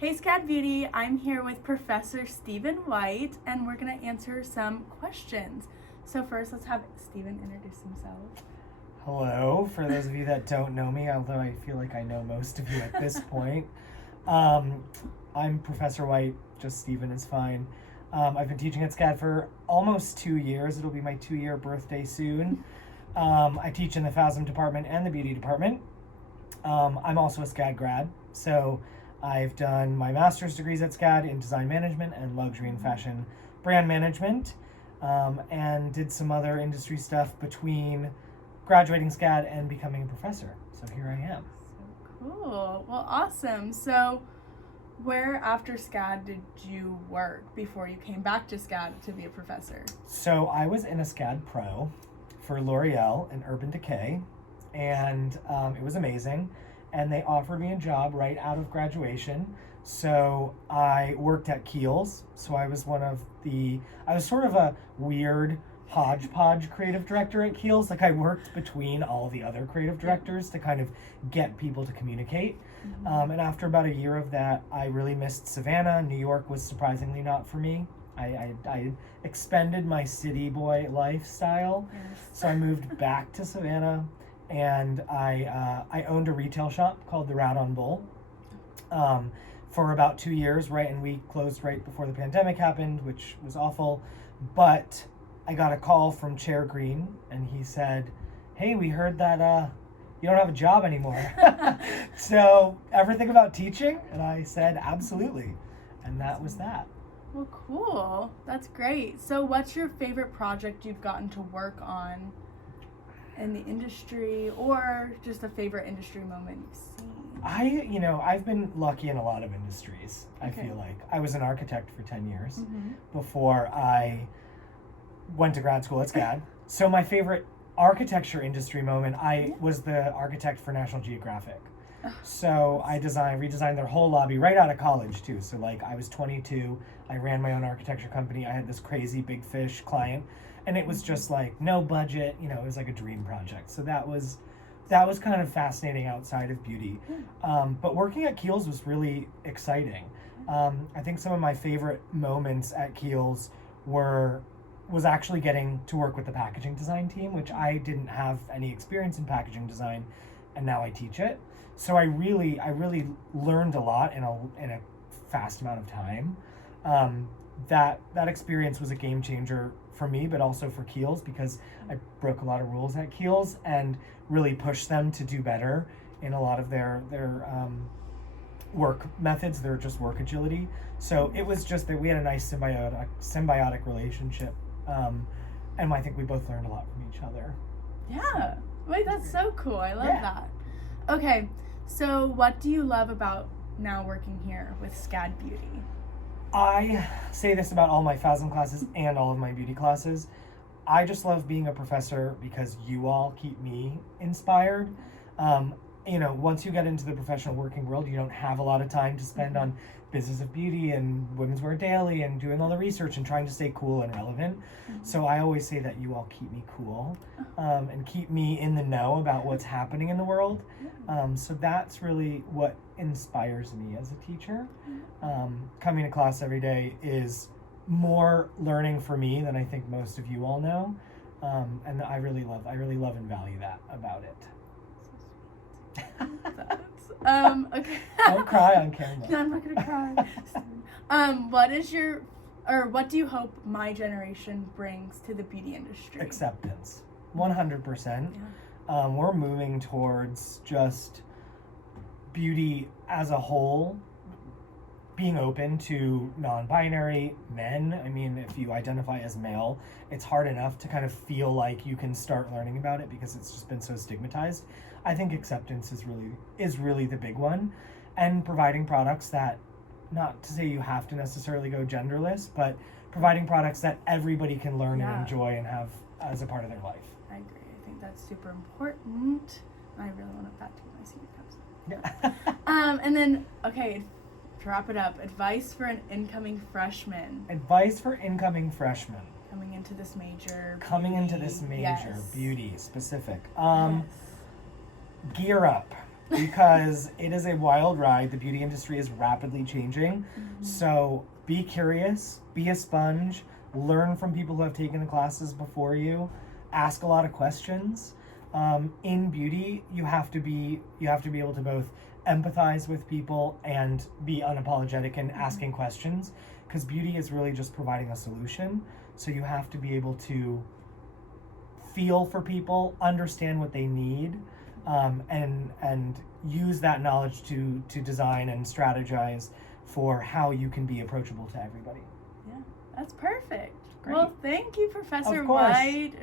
Hey SCADBeauty, I'm here with Professor Stephen White, and we're going to answer some questions. So first, let's have Stephen introduce himself. Hello, for those of you that don't know me, although I feel like I know most of you at this point. I'm Professor White, just Stephen is fine. I've been teaching at SCAD for almost 2 years. It'll be my 2-year birthday soon. I teach in the FASM department and the beauty department. I'm also a SCAD grad, so I've done my master's degrees at SCAD in design management and luxury and fashion brand management, and did some other industry stuff between graduating SCAD and becoming a professor. So here I am. So cool. Well, awesome. So where after SCAD did you work before you came back to SCAD to be a professor? So I was in a SCAD Pro for L'Oreal in Urban Decay, and it was amazing. And they offered me a job right out of graduation. So I worked at Kiehl's. So I was sort of a weird hodgepodge creative director at Kiehl's. Like I worked between all the other creative directors to kind of get people to communicate. And after about a year of that, I really missed Savannah. New York was surprisingly not for me. I expended my city boy lifestyle. Yes. So I moved back to Savannah. And I owned a retail shop called the Rat on Bull for about 2 years, right? And we closed right before the pandemic happened, which was awful. But I got a call from Chair Green, and he said, "Hey, we heard that you don't have a job anymore." So ever think about teaching? And I said, absolutely. And that was that. Well, cool. That's great. So what's your favorite project you've gotten to work on in the industry, or just a favorite industry moment you've seen? I've been lucky in a lot of industries. Okay. I feel like I was an architect for 10 years before I went to grad school at SCAD. So my favorite architecture industry moment, I was the architect for National Geographic. So I redesigned their whole lobby right out of college too. So like I was 22, I ran my own architecture company. I had this crazy big fish client. And it was just like no budget, it was like a dream project. So that was kind of fascinating outside of beauty. But working at Kiehl's was really exciting. I think some of my favorite moments at Kiehl's was actually getting to work with the packaging design team, which I didn't have any experience in packaging design, and now I teach it. So I really learned a lot in a fast amount of time. That experience was a game changer for me, but also for Kiehl's, because I broke a lot of rules at Kiehl's and really pushed them to do better in a lot of their work methods, their just work agility. So it was just that we had a nice symbiotic relationship, and I think we both learned a lot from each other. Yeah. Wait, that's so cool. I love that. Okay, so what do you love about now working here with SCADBeauty? I say this about all my FASM classes and all of my beauty classes. I just love being a professor because you all keep me inspired. Once you get into the professional working world, you don't have a lot of time to spend on Business of Beauty and Women's Wear Daily and doing all the research and trying to stay cool and relevant. So I always say that you all keep me cool and keep me in the know about what's happening in the world. So that's really what inspires me as a teacher. Coming to class every day is more learning for me than I think most of you all know. And I really love and value that about it. Okay. Don't cry on camera. No, I'm not gonna cry. What do you hope my generation brings to the beauty industry? Acceptance, 100%. Yeah. We're moving towards just beauty as a whole being open to non-binary men. I mean, if you identify as male, it's hard enough to kind of feel like you can start learning about it because it's just been so stigmatized. I think acceptance is really the big one, and providing products that, not to say you have to necessarily go genderless, but providing products that everybody can learn and enjoy and have as a part of their life. I agree. I think that's super important. I really want that to be my senior capstone. Yeah. And then, okay, to wrap it up, advice for an incoming freshman. Advice for incoming freshmen. Coming into this major. Beauty specific. Yes. Gear up. because it is a wild ride. The beauty industry is rapidly changing. So be curious, be a sponge, learn from people who have taken the classes before you, ask a lot of questions. In beauty, you have to be able to both empathize with people and be unapologetic in asking questions, because beauty is really just providing a solution. So you have to be able to feel for people, understand what they need, and use that knowledge to design and strategize for how you can be approachable to everybody. Yeah, that's perfect. Great. Well, thank you, Professor Of course. White.